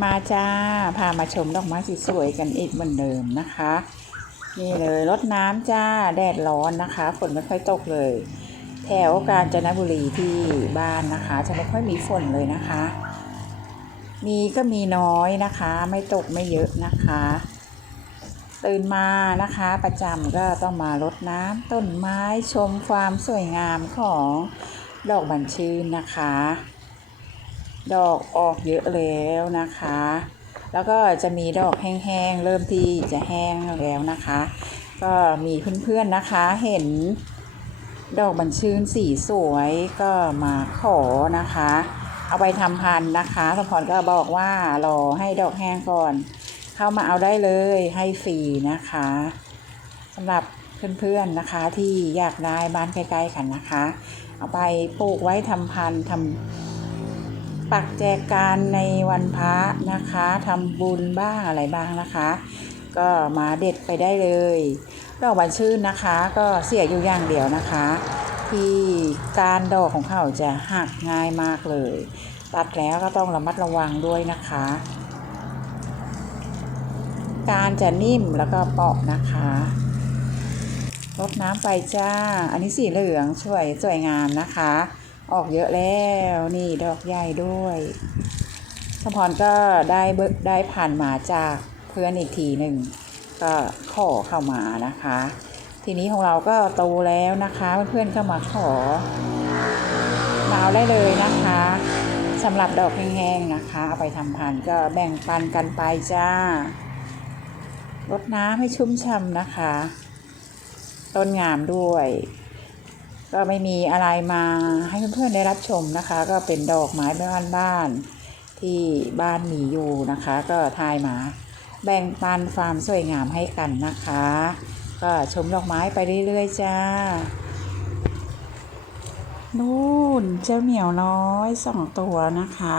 มาจ้า พามาชมดอกไม้ส,สวยๆกันอีกเหมือนเดิมนะคะ นี่เลยรดน้ำจ้า แดดร้อนนะคะ ฝนไม่ค่อยตกเลย แถวกาญจนบุรีที่บ้านนะคะ จะไม่ค่อยมีฝนเลยนะคะ มีก็มีน้อยนะคะ ไม่ตกไม่เยอะนะคะ ตื่นมานะคะประจำก็ต้องมารดน้ำต้นไม้ชมความสวยงามของดอกบัญชื่นนะคะ ดอกออกเยอะแล้วนะคะ แล้วก็จะมีดอกแห้งๆ เริ่มที่จะแห้งแล้วนะคะ ก็มีเพื่อนๆนะคะเห็นดอกบัญชื่นสีสวยก็มาขอนะคะ เอาไปทำพันนะคะสมพรก็บอกว่ารอให้ดอกแห้งก่อน เข้ามาเอาได้เลยให้ฟรีนะคะสำหรับเพื่อนๆนะคะที่อยากได้บ้านใกล้ๆกันนะคะ เอาไปปลูกไว้ทำพันธุ์ทำ ปักแจกันในวันพระนะคะทำบุญบ้างอะไรบ้างนะคะ ก็มาเด็ดไปได้เลยดอกบานชื่นนะคะ ก็เสียอยู่อย่างเดียวนะคะ ที่การดอกของเขาจะหักง่ายมากเลย ตัดแล้วก็ต้องระมัดระวังด้วยนะคะ การจะนิ่มแล้วก็เปาะนะคะรดน้ำไปจ้า อันนี้สีเหลืองช่วยสวยงามนะคะ ออกเยอะแล้วนี่ดอกใหญ่ด้วยสมพรก็ได้เบิกได้ผ่านมาจากเพื่อนอีกทีหนึ่งก็ขอเข้ามานะคะ ทีนี้ของเราก็โตแล้วนะคะเพื่อนๆก็มาขอมาเอาได้เลยนะคะสำหรับดอกแห้งๆนะคะเอาไปทำพันก็แบ่งปันกันไปจ้ารดน้ำให้ชุ่มฉ่ำนะคะ ต้นงามด้วย ก็ไม่มีอะไรมาให้เพื่อนๆได้รับชมนะคะ ก็เป็นดอกไม้บ้านบ้านที่บ้านมีอยู่นะคะ ก็ทายมาแบ่งปันความสวยงามให้กันนะคะ ก็ชมดอกไม้ไปเรื่อยๆจ้านู่นเจ้าเหมียวน้อยสองตัวนะคะ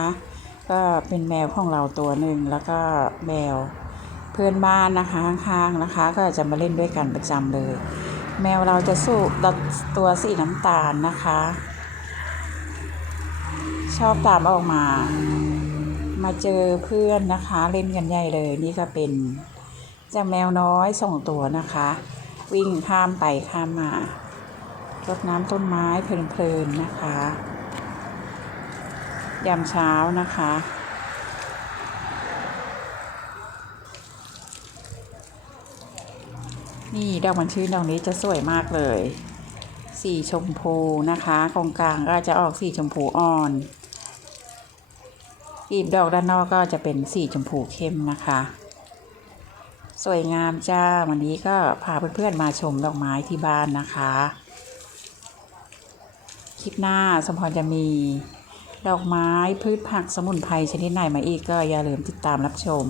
ก็เป็นแมวของเราตัวหนึ่งแล้วก็แมวเพื่อนบ้านนะคะข้างๆนะคะ ก็จะมาเล่นด้วยกันประจำเลย แมวเราจะสู้ตัวสีน้ำตาลนะคะ ชอบตามออกมา มาเจอเพื่อนนะคะ เล่นกันใหญ่เลย นี่ก็เป็นจ้าแมวน้อยสองตัวนะคะ วิ่งข้ามไปข้ามมารดน้ำต้นไม้เพลินๆนะคะ ยามเช้านะคะ นี่ดอกมันชื่นดอกนี้จะสวยมากเลย สีชมพูนะคะตรงกลางก็จะออกสีชมพูอ่อนกลีบดอกด้านนอกก็จะเป็นสีชมพูเข้มนะคะ สวยงามจ้าวันนี้ก็พาเพื่อนๆมาชมดอกไม้ที่บ้านนะคะ คลิปหน้าสมพรจะมีดอกไม้พืชผักสมุนไพรชนิดไหนมาอีกก็อย่าลืมติดตามรับชม